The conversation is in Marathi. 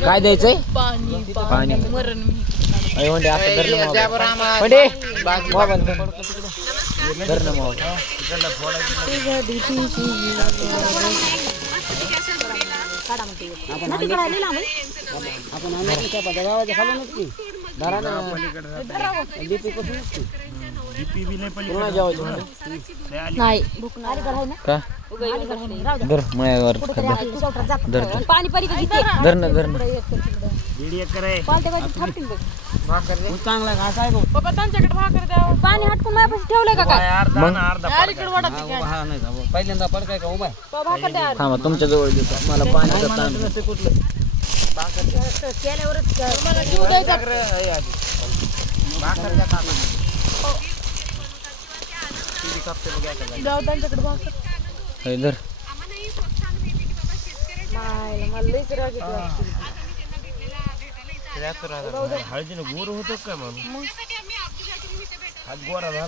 काय द्यायचंय पाणी पाणी मरण अरे वंडे आता धर ना मोबाईल वंडे मोबाईल धर ना मोबाईल नाही भूक नाही का धर मायावर धर पाणी परी धर ना धर ना चांगला घास आहे बाबा त्यांच्याकडे भाकर द्या पाणी हटकून माझ्यापाशी ठेवलंय का काय इकडे वाटत पहिल्यांदा पडकाय का उभा भाकर द्या थांबा तुमच्या जवळ देतो मला पाण्याचा ताण मला जीव द्यायचा द्या त्यांच्याकडे भाकर हे धर मला लईच राग येतो हळदीनं गोर होतो काय म्हणून हात गोरा झाला